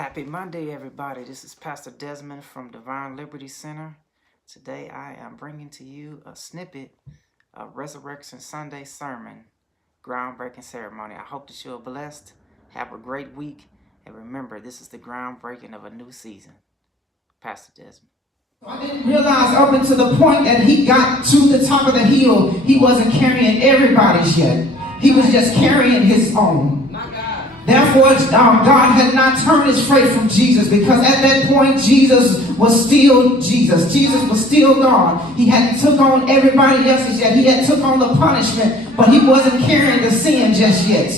Happy Monday, everybody. This is Pastor Desmond from Divine Liberty Center. Today I am bringing to you a snippet of Resurrection Sunday sermon, groundbreaking ceremony. I hope that you're blessed. Have a great week. And remember, this is the groundbreaking of a new season. Pastor Desmond. I didn't realize up until the point that he got to the top of the hill, he wasn't carrying everybody's yet. He was just carrying his own. Therefore, God had not turned his face from Jesus, because at that point, Jesus was still Jesus. Jesus was still God. He hadn't took on everybody else's yet. He had took on the punishment, but he wasn't carrying the sin just yet.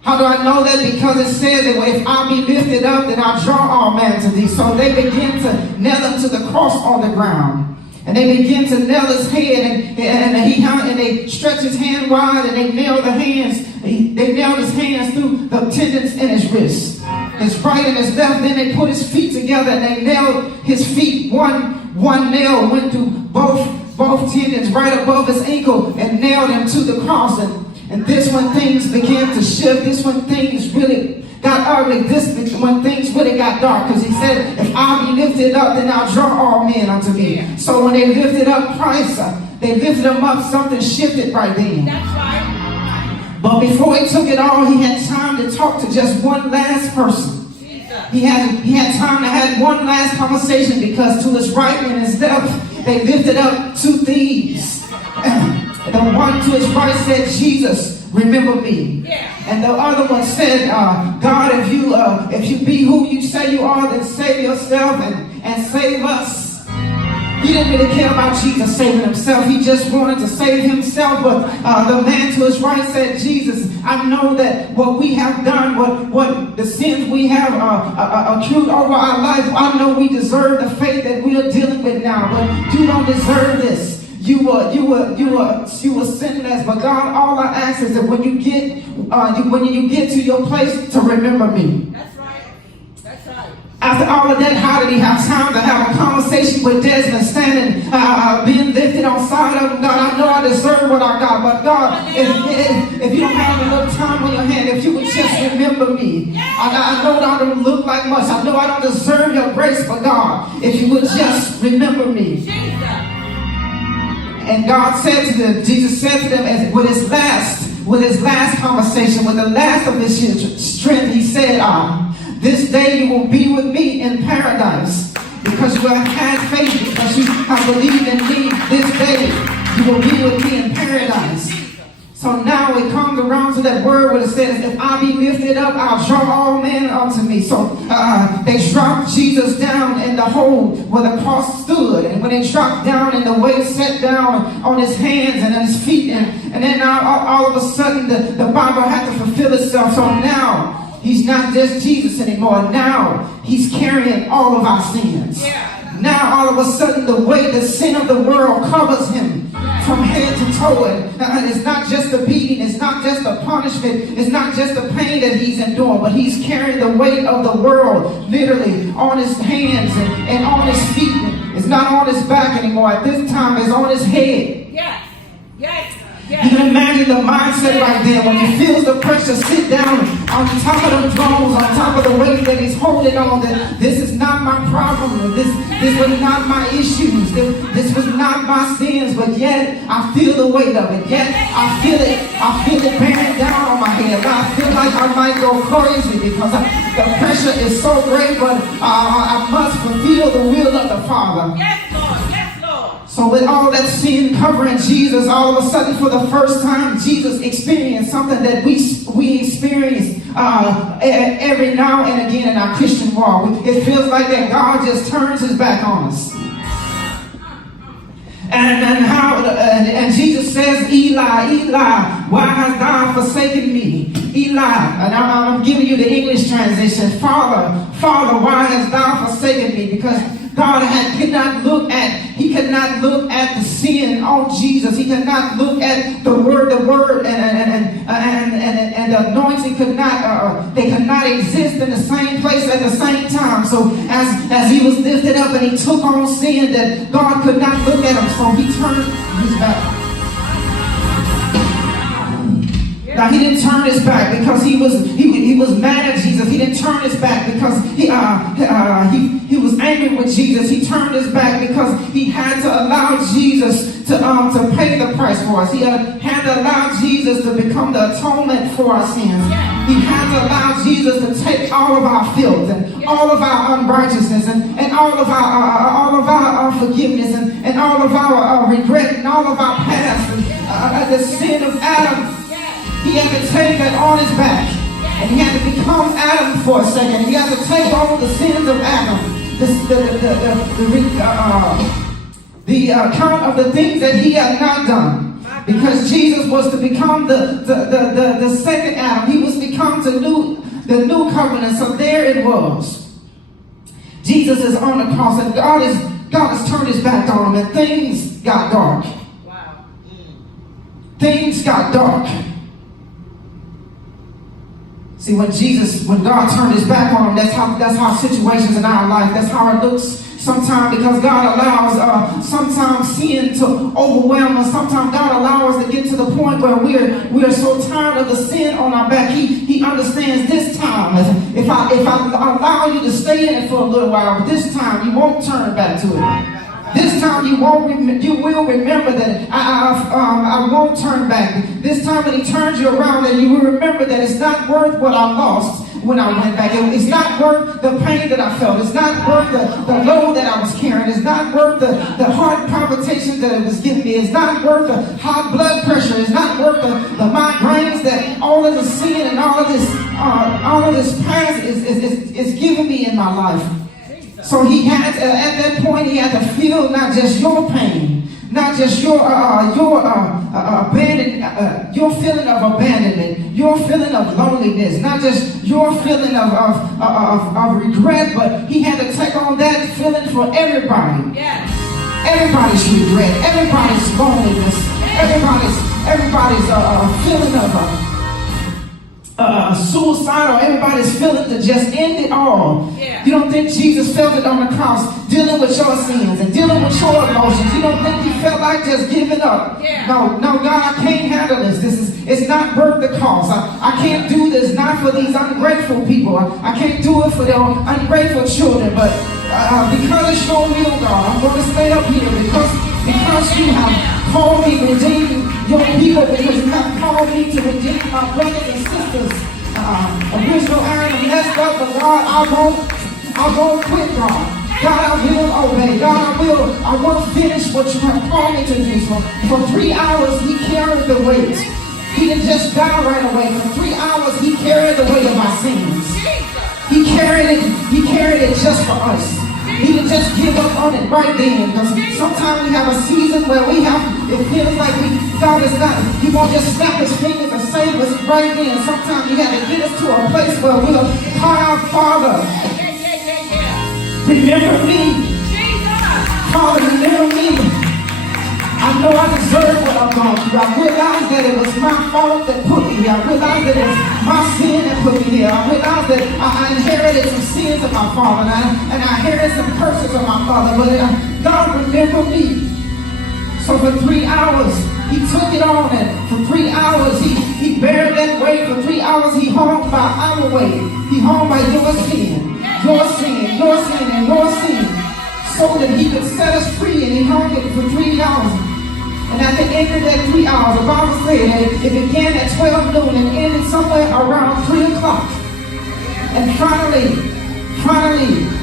How do I know that? Because it says that if I be lifted up, then I'll draw all men to thee. So they begin to nail him to the cross on the ground. And they begin to nail his head, and they stretch his hand wide, and they nail the hands. They nailed his hands through the tendons in his wrists, his right and his left. Then they put his feet together, and they nailed his feet. One nail went through both tendons right above his ankle and nailed him to the cross. And this when things began to shift. This when things really got ugly. This when things really got dark. Because he said, if I be lifted up, then I'll draw all men unto me. So when they lifted up Christ, they lifted him up, something shifted right then. That's right. But before he took it all, he had time to talk to just one last person. He had time to have one last conversation, because to his right and his left, they lifted up two thieves. The one to his right said, Jesus, remember me. And the other one said, God, if you be who you say you are, then save yourself and save us. He didn't really care about Jesus saving himself. He just wanted to save himself. But the man to his right said, Jesus, I know that what we have done, what the sins we have accrued over our life, I know we deserve the fate that we are dealing with now. But you don't deserve this. You were sinless. But God, all I ask is that when you get to your place, to remember me. That's right. That's right. After all of that, how did he have time to have a conversation with Desmond, standing, being lifted on side of him? God, I know I deserve what I got, but God, if you don't have a little time on your hand, if you would just remember me. I know I don't look like much. I know I don't deserve your grace, but God, if you would just remember me. And God said to them, Jesus said to them, with his last conversation, with the last of his strength, he said, this day you will be with me in paradise, because you have had faith, because you have believed in me. This day you will be with me in paradise. So now it comes around to that word where it says, if I be lifted up, I'll draw all men unto me. So they dropped Jesus down in the hole where the cross stood. And when they dropped down and the weight set down on his hands and on his feet, and then all of a sudden the Bible had to fulfill itself. So now he's not just Jesus anymore. Now he's carrying all of our sins. Now all of a sudden the weight, the sin of the world covers him from head to toe. And it's not just the beating, it's not just the punishment, it's not just the pain that he's enduring, but he's carrying the weight of the world literally on his hands and on his feet. It's not on his back anymore. At this time, it's on his head. Yes. Yes. You can imagine the mindset right there when he feels the pressure sit down on top of the thrones, on top of the weight that he's holding on, that this is not my problem, this was not my issues, this was not my sins, but yet I feel the weight of it, yet I feel it bearing down on my head. I feel like I might go crazy because the pressure is so great, but I must fulfill the will of the Father. Yes, Lord. Yes, Lord. So with all that sin covering Jesus, all of a sudden for the first time, Jesus experienced something that we experience every now and again in our Christian walk. It feels like that God just turns his back on us. And Jesus says, Eli, Eli, why hast thou forsaken me? Eli, and I'm giving you the English translation. Father, why hast thou forsaken me? Because God could not look at the sin on Jesus. He could not look at the word, and the anointing could not exist in the same place at the same time. So as he was lifted up and he took on sin, that God could not look at him, so he turned his back. Now he didn't turn his back because he was mad at Jesus. He didn't turn his back because he was angry with Jesus. He turned his back because he had to allow Jesus to pay the price for us. He had to allow Jesus to become the atonement for our sins. He had to allow Jesus to take all of our filth and all of our unrighteousness and all of our forgiveness and all of our regret and all of our past and the sin of Adam. He had to take that on his back. And he had to become Adam for a second. He had to take all the sins of Adam. The account of the things that he had not done. Because Jesus was to become the second Adam. He was to become the new covenant. So there it was. Jesus is on the cross and God has turned his back on him and things got dark. Wow. Things got dark. See, when God turned his back on him, that's how situations in our life, that's how it looks sometimes, because God allows sometimes sin to overwhelm us. Sometimes God allows us to get to the point where we are so tired of the sin on our back. He understands this time. If I allow you to stay in it for a little while, but this time you won't turn back to it. This time you will remember that I won't turn back. This time when he turns you around, and you will remember that it's not worth what I lost when I went back. It's not worth the pain that I felt. It's not worth the load that I was carrying. It's not worth the heart palpitations that it was giving me. It's not worth the high blood pressure. It's not worth the migraines that all of the sin and all of this past is giving me in my life. So he had to, at that point, he had to feel not just your pain, not just your feeling of abandonment, your feeling of loneliness, not just your feeling of regret, but he had to take on that feeling for everybody. Yes. Everybody's regret, everybody's loneliness, everybody's feeling of suicidal, everybody's feeling to just end it all. Yeah. You don't think Jesus felt it on the cross, dealing with your sins and dealing with your emotions? You don't think he felt like just giving up? Yeah. No, God, I can't handle this. It's not worth the cost. I can't do this, not for these ungrateful people. I can't do it for their ungrateful children, but because it's your will, God, I'm going to stay up here because you have called me to redeem your people, because you have called me to redeem my brothers and sisters. Original iron messed up, but God, I won't quit, God. God, I will obey. God, I won't finish what you have called me to do. So for 3 hours, he carried the weight. He didn't just die right away. For 3 hours, he carried the weight of our sins. He carried it just for us. He didn't just give up on it right then. Because sometimes we have a season where it feels like God is not, he won't just snap his fingers and save us right then. Sometimes he had to get us to a place where we'll cry out, Father, remember me. Father, remember me. I know I deserve what I've gone through. I realized that it was my fault that put me here. I realized that it was my sin that put me here. I realized that I inherited some sins of my father, and I inherited some curses of my father. But God, remember me. So for 3 hours, he took it on, and for 3 hours, he bared that weight. For 3 hours, he hung by our weight. He hung by your sin, and your sin, so that he could set us free, and he hung it for 3 hours. And at the end of that 3 hours, the Bible said that it began at 12 noon and ended somewhere around 3 o'clock. And finally,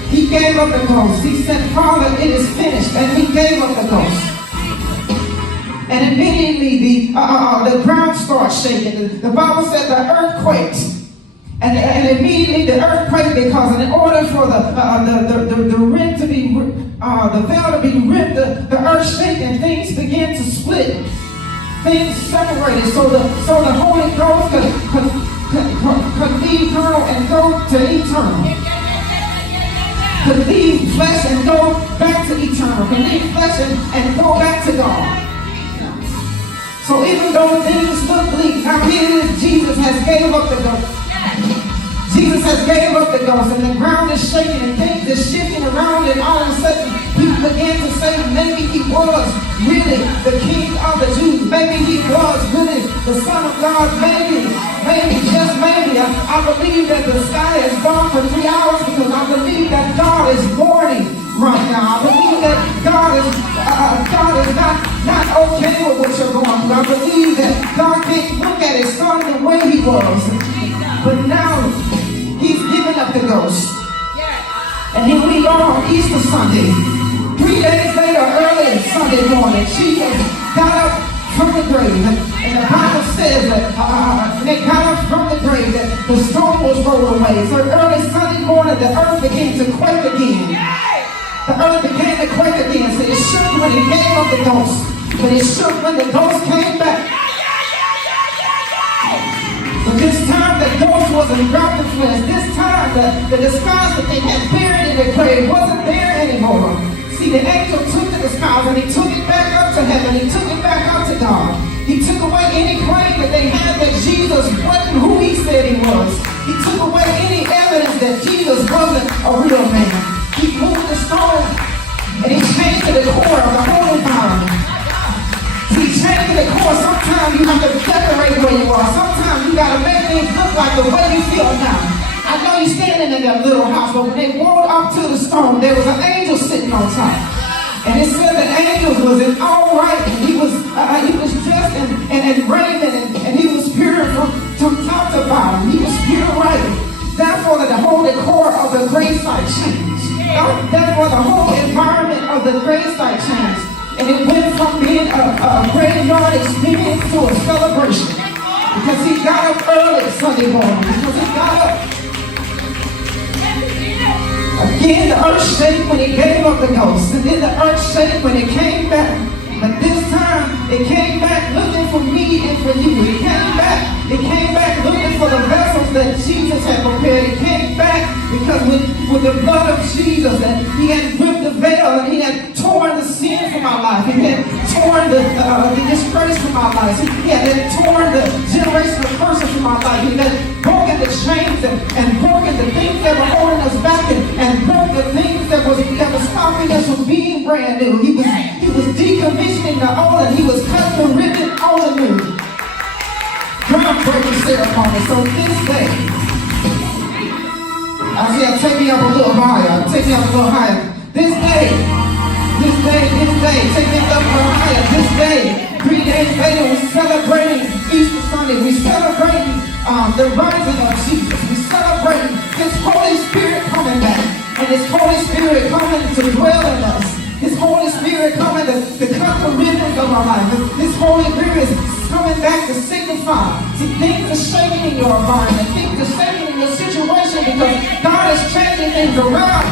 he gave up the ghost. He said, Father, it is finished. And he gave up the ghost. And immediately the ground starts shaking. The Bible said the earth quaked. And immediately the earth quaked, because in order for the rim to be, the veil to be ripped, the earth shook and things began to split. Things separated, so the Holy Ghost could leave eternal and go to eternal. Could leave flesh and go back to eternal. Could leave flesh and go back to God. So even though things look bleak, now here it is, Jesus has gave up the ghost. Jesus has gave up the ghost, and the ground is shaking and things are shifting around, and all of a sudden people began to say maybe he was really the King of the Jews. Maybe he was really the Son of God. Maybe, just maybe. I believe that the sky is dark for 3 hours because I believe that God is mourning right now. I believe that God is not okay with what you're going through. I believe that God can't look at his son the way he was. But now he's giving up the ghost. And here we are on Easter Sunday. 3 days later, early Sunday morning, Jesus got up from the grave. And the Bible says that when they got up from the grave, that the stone was rolled away. So early Sunday morning, the earth began to quake again. The earth began to quake again. So it shook when he gave up the ghost. But it shook when the ghost came back. But this time the ghost wasn't wrapped in flesh. This time the disguise that they had buried in the grave wasn't there anymore. See, the angel took the disguise and he took it back up to heaven. He took it back up to God. He took away any claim that they had that Jesus wasn't who he said he was. He took away any evidence that Jesus wasn't a real man. He moved the stone and he changed the core of the whole environment. See, changing the core, sometimes you have to decorate where you are. Sometimes you got to make things look like the way you feel now. I know you're standing in that little house, but when they walked up to the stone, there was an angel sitting on top. And it said the angel was in all right, and he was dressed in raiment, and he was pure from top to bottom. He was pure right. Therefore, the whole decor of the gravesite changed. Therefore, the whole environment of the gravesite changed. And it went from being a graveyard experience to a celebration. Because he got up early Sunday morning. Because he got up. Again, the earth shook when he gave up the ghost. And then the earth shook when it came back. But this time, it came back looking for me and for you. It came back looking for the vessels that Jesus had prepared. It came back because with the blood of Jesus, that he had ripped the veil and he had torn the sin from our life. He had torn the disgrace from our lives. He had torn the generational curses from our life. He had broken the chains and broken the things that were holding us back and broke the things that was stopping us from being brand new. He was decommissioning the old and he was cutting the ribbon on the new. Groundbreaking ceremony. So this day, Isaiah, take me up a little higher. Take me up a little higher. This day, take me up a little higher. This day, 3 days later, we're celebrating Easter Sunday. We're celebrating the rising of Jesus. We're celebrating His Holy Spirit coming back. And His Holy Spirit coming to dwell in us. His Holy Spirit coming to cut the ribbons of our life. His Holy Spirit is coming back to signify. See, things are shaking in your environment. Things are shaking in your situation because God is changing things around.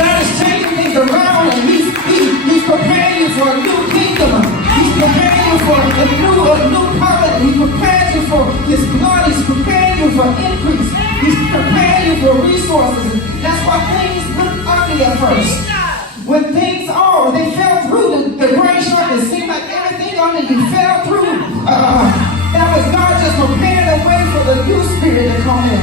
God is changing things around and He's preparing you for a new kingdom. He's preparing you for a new covenant. He prepares you for His blood. He's preparing you for increase. He's preparing you for resources. That's why things look ugly at first. When things they fell through the graveyard, it seemed like everything on it fell through. That was God just prepared a way for the new spirit to come in.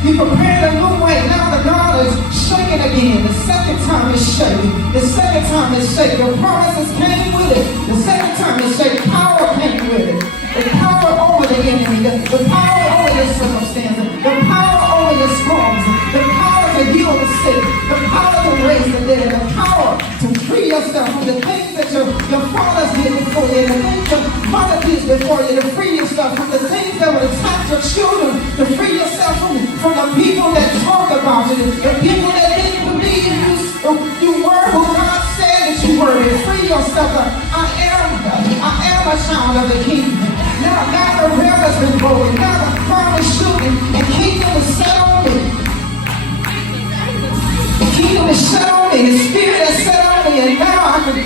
He prepared a new way. Now the God is shaking again. The second time it's shaking. The second time it's shaking. The promises came with it. The second time it's shaking. Power came with it. The power over the enemy. The power over your circumstances. The power over your storms. The power to heal the sick. The power to raise the dead. The power to free yourself from the things that your fathers did before you. The things your mother did before you. To free yourself from the things that would attack your children. To free yourself from the people that talk about you. The people that didn't believe you were who God said that you were. To free yourself. I am a child of the kingdom. Now the veil has been broken. Now the crown is shooting. And kingdom is set on me. The kingdom is set on me. The spirit is set on me. And now I can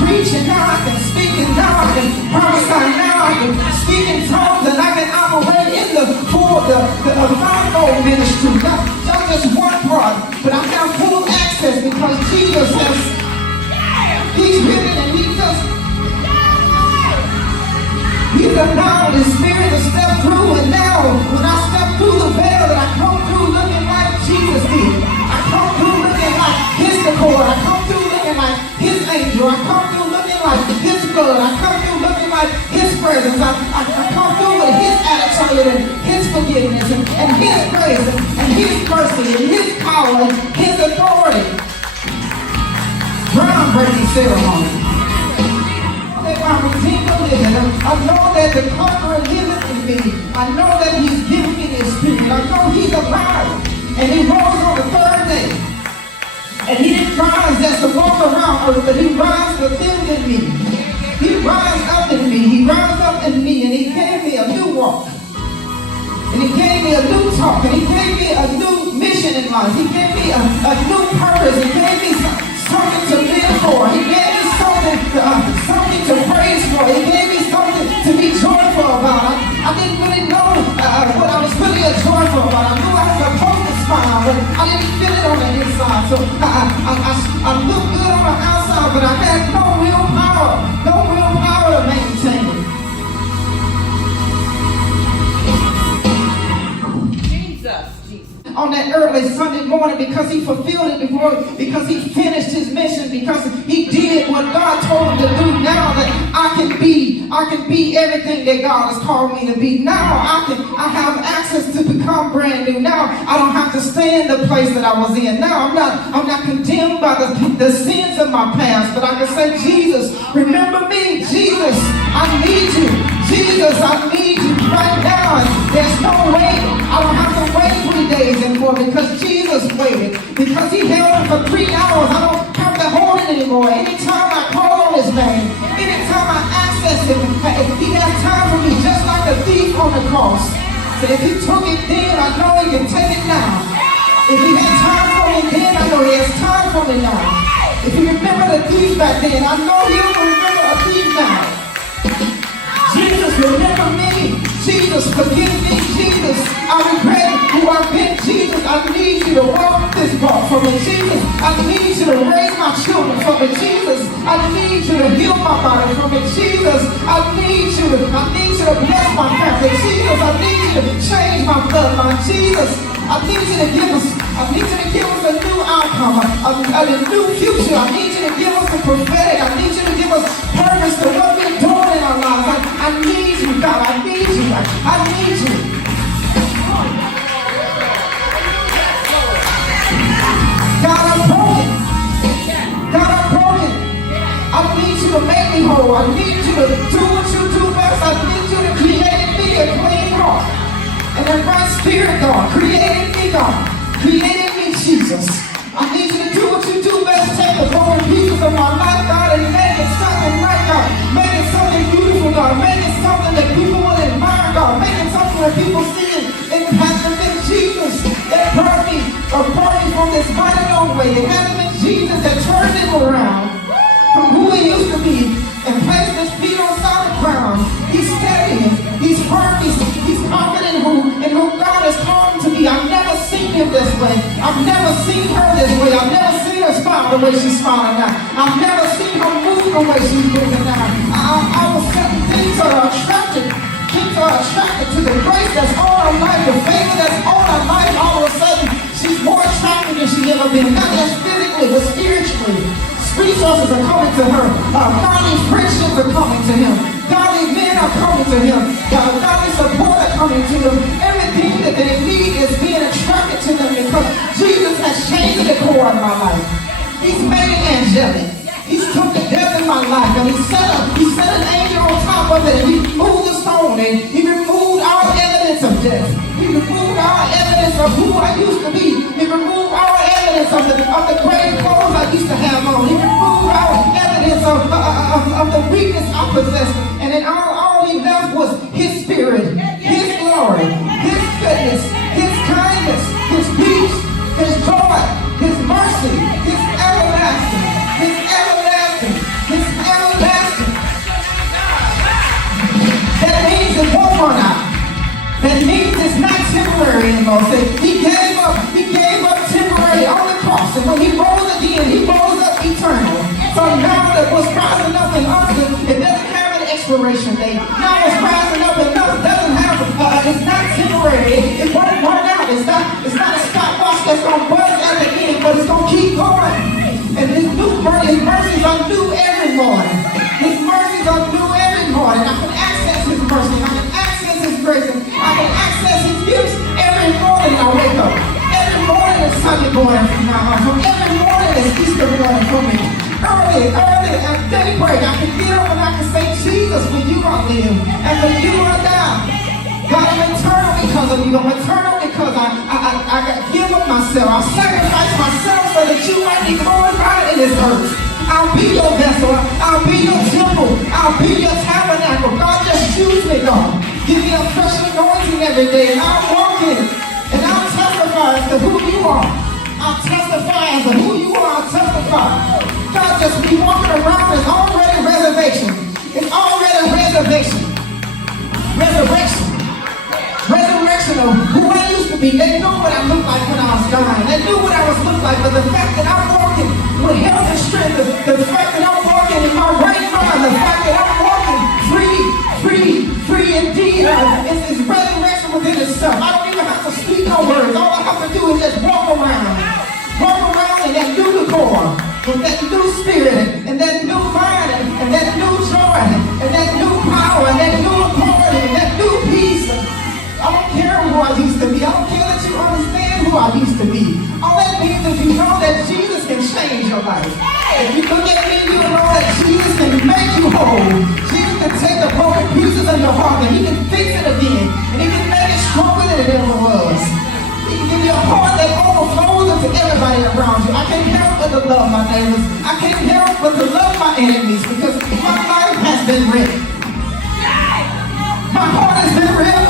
preach. And now I can speak. And now I can prophesy. Now I can speak in tongues. And I can operate in the fivefold ministry. Not just one part. But I have full access because Jesus has. He's written and He just. He's allowed His Spirit to step through, and now when I step through the veil, that I come through looking like Jesus did. I come through looking like His decor. I come through looking like His angel. I come his mercy and his power and his authority. Groundbreaking ceremony. That my Redeemer liveth. I know that the Conqueror liveth in me. I know that he's given me his spirit. I know he's alive. And he rose on the third day. And he didn't rise just to walk around earth, but he rise within in me. He rise up in me. He rise up in me, and he gave me a new walk. And he gave me a new talk. And he gave me a new mission in life. He gave me a new purpose. He gave me something to live for. He gave me something to praise for. He gave me something to be joyful about. I didn't really know what I was really joyful about. I knew I was supposed to smile, but I didn't feel it on the inside. So I looked good on the outside, but I had no real power to maintain it. On that early Sunday morning, because he fulfilled it because he finished his mission, because he did what God told him to do. Now that I can be everything that God has called me to be. Now I have access to become brand new. Now I don't have to stay in the place that I was in. Now I'm not condemned by the sins of my past, but I can say, Jesus, remember me. Jesus, I need you. Jesus, I need you right now. There's no way. I don't have to wait 3 days anymore because Jesus waited. Because he held it for 3 hours. I don't have to hold it anymore. Anytime I call on his name, anytime I access him, he has time for me just like a thief on the cross. So if he took it then, I know he can take it now. If he had time for me then, I know he has time for me now. If you remember the thief back then, I know he'll remember a thief now. Jesus, remember me. Jesus, forgive me. Jesus, I regret who I've been. Jesus, I need you to walk this walk for me. Jesus, I need you to raise my children for me. Jesus, I need you to heal my body for me. Jesus, I need you to bless my family. Jesus, I need you to change my bloodline. Jesus, I need you to give us a new outcome, a new future. I need you to give us a prophetic. I need you to give us purpose to what we're doing in our lives. I need you, God. I need you. I need you. God, I'm broken. God, I'm broken. I need you to make me whole. I need you to do what you do best. I need you to create in me a clean heart and a right spirit, God. Create in me, God. Create in me, Jesus. I need you to do what you do best. Take the broken pieces of my life, God, and make it something right, God. Make it something beautiful, God. Make it something that people will admire, God. Make it something that people see in Pastor Jesus that brought me from this mighty long way. It hasn't been Jesus that turned him around from who he used to be and placed his feet on solid ground. He's steady. He's firm. He's confident in who God has called him to be. I've never seen him this way. I've never seen her this way. I've never seen her smile the way she's smiling now. I've never seen her move the way she's moving now. I was certain things that are attracted. Things are attracted to the grace that's on her life, the favor that's on her life. All of a sudden, she's more attractive than she's ever been. Not just physically, but spiritually. Resources are coming to her. Godly friendships are coming to him. Godly men are coming to him. Godly support are coming to him. Everything that they need is being attracted to them because Jesus has changed the core of my life. He's made it angelic. He's took the death in my life and he set an angel on top of it and he moved the stone and he removed all evidence of death. He removed all evidence of who I used to be. He removed all evidence of the grave clothes I used to have on. He removed all evidence of the weakness I possessed. And then all he left was his spirit, his glory, his goodness, his kindness, his peace, his joy, his mercy, his everlasting, his everlasting, his everlasting. That means it won't run out. That means it's not temporary anymore. He gave up temporary on the cross. And when he rose again, he rose up eternal. So now that what's rising up in us, it doesn't have an expiration date. Now what's rising up in us doesn't have, it's not temporary. It won't run out. It's not a stopwatch that's going to buzz at the end, but it's going to keep going. And his mercies are new every morning. His mercies are new every morning. I can access his mercy. I can access his grace. I can access his gifts every morning I wake up. Sunday morning from now on. From every morning is Easter morning for me. Early at daybreak, I can get up and I can say, Jesus, for you I live, and for you I die. God, I'm eternal because of you. I'm eternal because I give up myself. I sacrifice myself so that you might be glorified in this earth. I'll be your vessel. I'll be your temple. I'll be your tabernacle. God, just use me, God. Give me a fresh anointing every day, and I'll walk in it. And I'll testify as to who you are. I'll testify as to who you are. I'll testify. God, just be walking around is already reservation. It's already reservation. Resurrection. Resurrection of who I used to be. They knew what I looked like when I was dying. They knew what I was looked like, but the fact that I'm walking with health and strength, the fact that I'm walking in my right mind, the fact that I'm walking free indeed, it's resurrection within itself. I don't even have to speak no words. All I have to do is just walk around in that new decor, with that new spirit, and that new mind, and that new joy, and that new power, and that new authority, and that new peace. I don't care who I used to be. I don't care that you understand who I used to be. All that means is you know that Jesus can change your life. If you look at me, you know that Jesus can make you whole. Jesus can take the broken pieces of your heart and he can fix it again. And he can make it stronger than it ever was. He can give you a heart that overflows into everybody around you. I can't help but to love my neighbors. I can't help but to love my enemies because my life has been ripped. My heart has been ripped.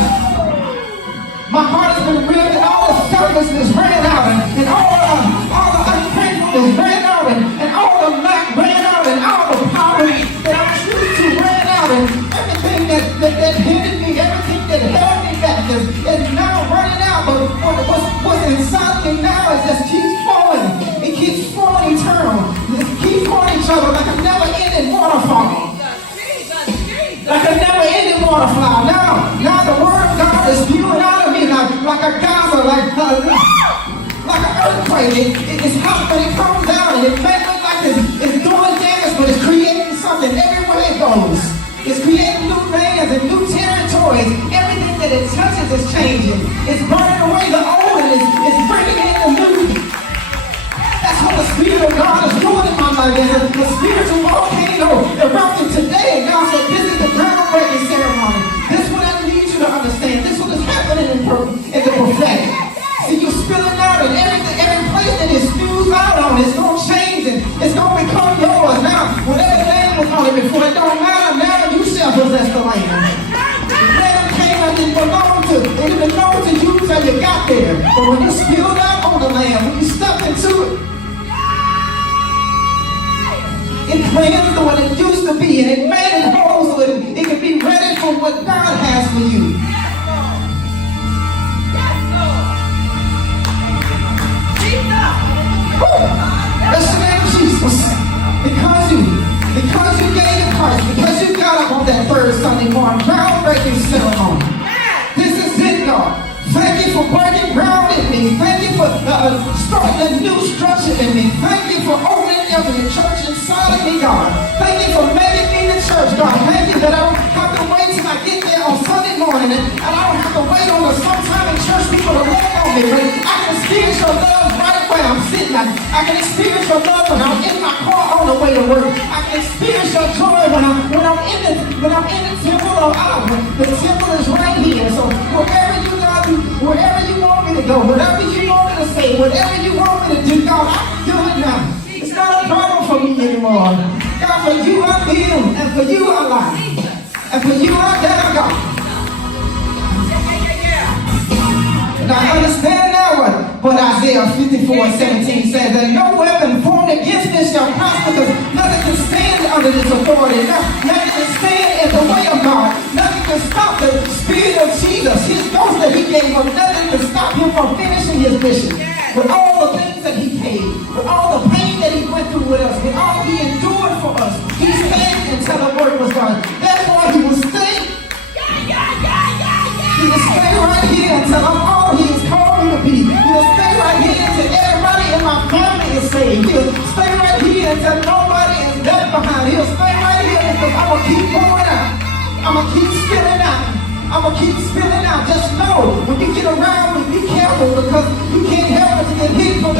My heart has been ripped and all the selfishness ran out and all the unfaithfulness ran out and all the lack ran out and all the poverty that I choose to ran out and everything that hindered me, everything that held me back is now running out. But what's inside me now is just keeps flowing. It keeps flowing eternal. It keeps flowing each other like a never-ending waterfall. Like a never-ending waterfall. Now the word of God is spewing out of me like a geyser, like an earthquake. It's hot when it comes down, and it may look like it's doing damage, but it's creating something everywhere it goes. It's creating new lands and new territories. Everything that it touches is changing. It's burning away the old and it's bringing in the new. That's what the Spirit of God is doing in my life. There's a spiritual volcano erupting today. And God said, this is the groundbreaking ceremony. This is what I need you to understand. This is what is happening in the prophetic. See, you're spilling out and every place that it spews out on, it's going to change and it's going to become yours. Now, whatever land was on it before, it don't matter. Now you shall possess the land. The land came and it belonged to you till you got there. But when you spilled out on the land, when you stepped into it, it cleansed what it used to be, and it made it whole so it can be ready for what God has for you. That's the name of Jesus. Because you gave to Christ, because you got up on that third Sunday morning, groundbreaking ceremony. This is it, God. Thank you for breaking ground in me. Thank you for starting a new structure in me. Thank you for opening up your church inside of me, God. Thank you for making me the church, God. Thank you that I don't have to wait till I get there on Sunday morning and I don't have to wait on sometime in church people to love on me. But I can experience your love right where I'm sitting. I can experience your love when I'm in my car on the way to work. I can experience your joy when I'm in the temple or out. The temple is right here. So wherever you want me to go, whatever you want me to say, whatever you want me to do, God, I can do it now. It's not a problem for me anymore. God, for you I live, and for you I lie, and for you I die, God. And I understand now what Isaiah 54:17 says, that no weapon formed against me shall prosper, because nothing can stand under this authority. Nothing can stand in the way of God. Nothing can stop the Spirit of Jesus, his ghost that he gave us. Nothing can stop him from finishing his mission. With all the things that he paid, with all the pain that he went through with us, with all he endured for us, he stayed until the work was done. Therefore, he will stay. He will stay right here until I'm all he has called me to be. He will stay right here until everybody in my family is saved. He'll stay right here until nobody is left behind. He'll stay right here because I'm going to keep pouring out. I'm going to keep spilling out. I'm going to keep spilling out. Just know, when you get around me, be careful because you can't help but to get hit from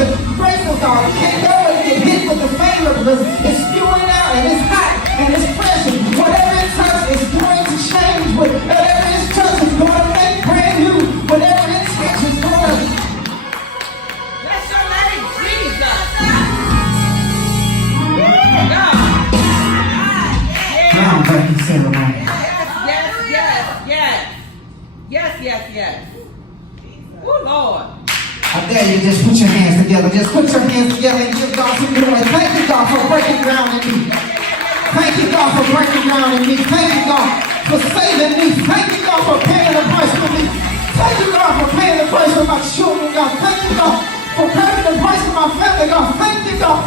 because it's spewing out and it's hot and it's fresh. And whatever it touches is going to change. Whatever it touches is going to make brand new. Whatever it touches is going to... Bless your name, Jesus. God. Groundbreaking ceremony. Yes. Oh, Lord. I dare you just put your hands together. Just put your hands together and give God some glory. Thank you, God, for breaking ground in me. Thank you, God, for breaking ground in me. Thank you, God, for saving me. Thank you, God, for paying the price for me. Thank you, God, for paying the price for my children, God. Thank you, God, for paying the price for my family, God. Thank you, God.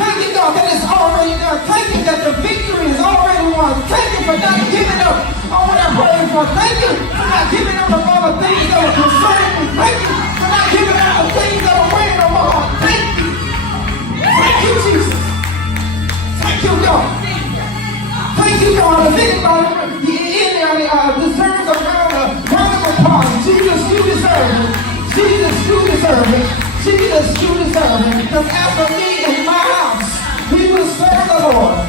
Thank you, God, that it's already done. Thank you that the victory is already won. Thank you for not giving up on what I'm praying for. Thank you for not giving up on all the things that were concerning me. Thank you for not giving up on things that were weighing on my heart. Thank you. Thank you, Jesus. Thank you, God. Thank you, God. If anybody deserves a round of applause, Jesus, you deserve it. Jesus, you deserve it. Jesus, you deserve it. Because as for me and my house, we will serve the Lord.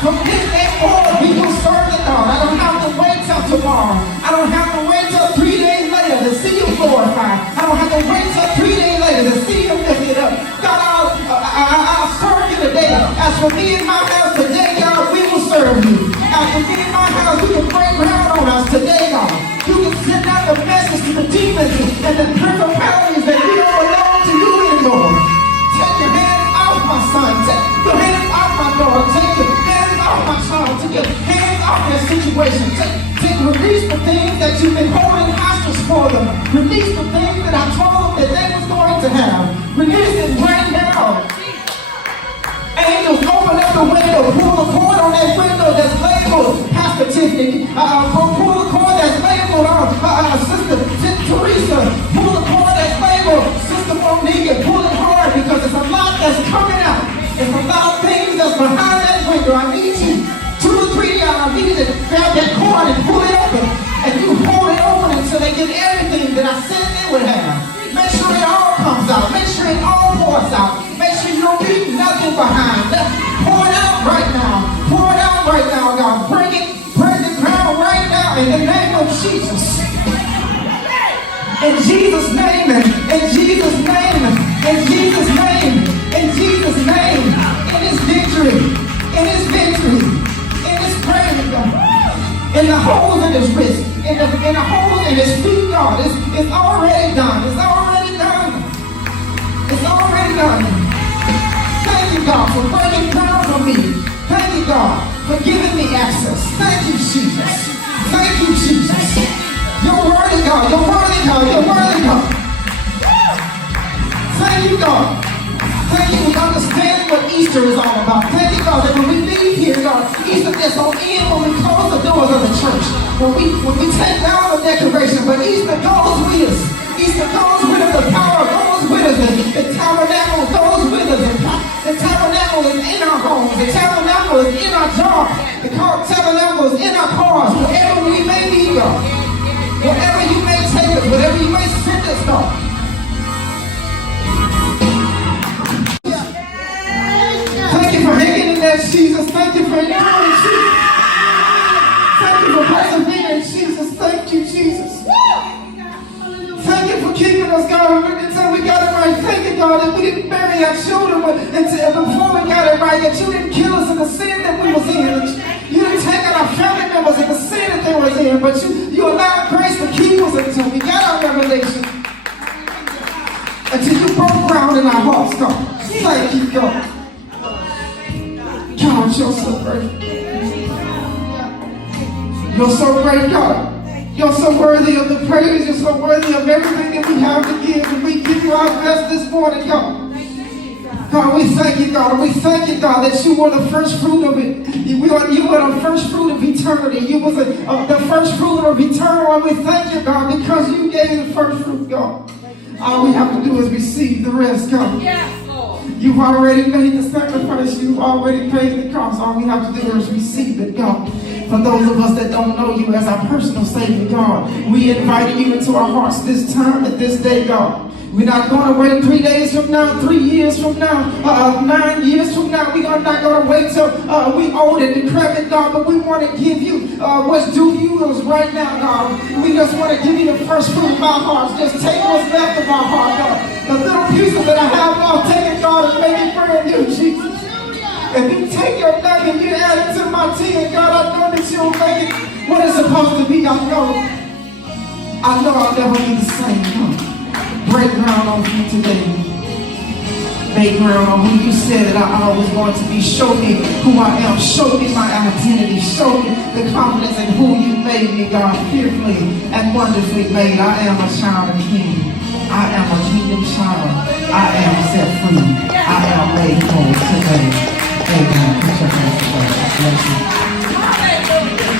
From this day forward, we will serve the Lord. I don't have to wait till tomorrow. I don't have to wait till 3 days later to see you glorified. I don't have to wait till 3 days later to see you lifted up. God, I'll serve you today. As for me and my house today, God, we will serve you. As for me and my house, you can break ground on us today, God. You can send out the message to the demons and the principalities that you don't belong to you anymore. Take your hands off my son. Take your hands off my daughter. Take your hands off my child. Take your hands off their situation. Release the things that you've been holding hostage for them. Release the things that I told them that they was going to have. Release it right now. Angels, open up the window. Pull the cord on that window that's labeled Pastor Tiffany. Pull the cord that's labeled Sister Teresa. Pull the cord that's labeled Sister Monique. Pull it hard because it's a lot that's coming out. It's a lot of things that's behind that window. I need you. 2 or 3 I need you to grab that cord and pull it open. And you hold it open until they get everything that I said they would have. Make sure it all comes out. Make sure it all pours out. Make sure you don't leave nothing behind. Pour it out right now. Pour it out right now, God. Bring the ground right now in the name of Jesus. In Jesus' name, in Jesus' name, in Jesus' name, in Jesus' name, in His victory, in His victory, in His praise, God. In the holes in His wrist, in the holes in His feet, God. It's already done. It's already done. It's already done. Thank you, God, for breaking ground for me. Thank you, God, for giving me access. Thank you, Jesus. Thank you, Jesus. You're worthy, God. You're worthy, God. You're worthy, God. Thank you, God. Thank you for understanding what Easter is all about. Thank you, God, that when we leave here, God, Easter gets on in when we close the doors of the church. When we take down the decoration, but Easter goes with us. Easter goes with us. The power goes with us. The tabernacle goes with us. The tabernacle is in our homes. The tabernacle is in our jobs. The tabernacle is in our cars. Wherever we may be, God. Wherever you may take us. Wherever you may send us, God. Thank you for hanging in there, Jesus. Thank you for enduring, Jesus. Thank you for persevering, Jesus. Thank you, Jesus. Thank you for keeping us, God, until we got it right. Thank you, God, that we didn't bury our children until before we got it right, that you didn't kill us in the sin that we was in. You didn't take out our family members in the sin that they was in, but you allowed grace to keep us until we got our revelation. Until you broke ground in our hearts, God. Thank you, God. God, you're so great. You're so great, God. You're so worthy of the praise. You're so worthy of everything that we have to give. And we give you our best this morning, God. God, we thank you, God. We thank you, God, that you were the first fruit of it. You were the first fruit of eternity. You were the first fruit of eternal. And we thank you, God, because you gave the first fruit, God. All we have to do is receive the rest, God. Yes, Lord. You've already made the sacrifice. You've already paid the cost. All we have to do is receive it, God. For those of us that don't know you as our personal Savior, God, we invite you into our hearts this time and this day, God. We're not going to wait 3 days from now, 3 years from now, 9 years from now. We're not going to wait till we old and decrepit, God, but we want to give you what's due you right now, God. We just want to give you the first fruit of our hearts. Just take what's left of our heart, God. The little pieces that I have now, take it, God, and make it brand new, Jesus. If you take your nugget and you add it to my tea, and God, I know that you'll make it what it's supposed to be. I know I'll never be the same, God. Break ground on you today. Make ground on who you said that I was going to be. Show me who I am. Show me my identity. Show me the confidence in who you made me, God. Fearfully and wonderfully made. I am a child of the King. I am a kingdom child. I am set free. I am made whole today. Amen. Put your hands together. God bless you.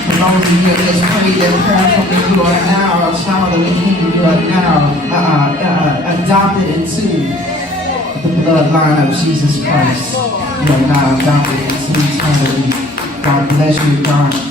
For those of you that just prayed that prayer for me, you are now a child of the kingdom. You are now adopted into the bloodline of Jesus Christ. You are now adopted into eternity. God bless you, God.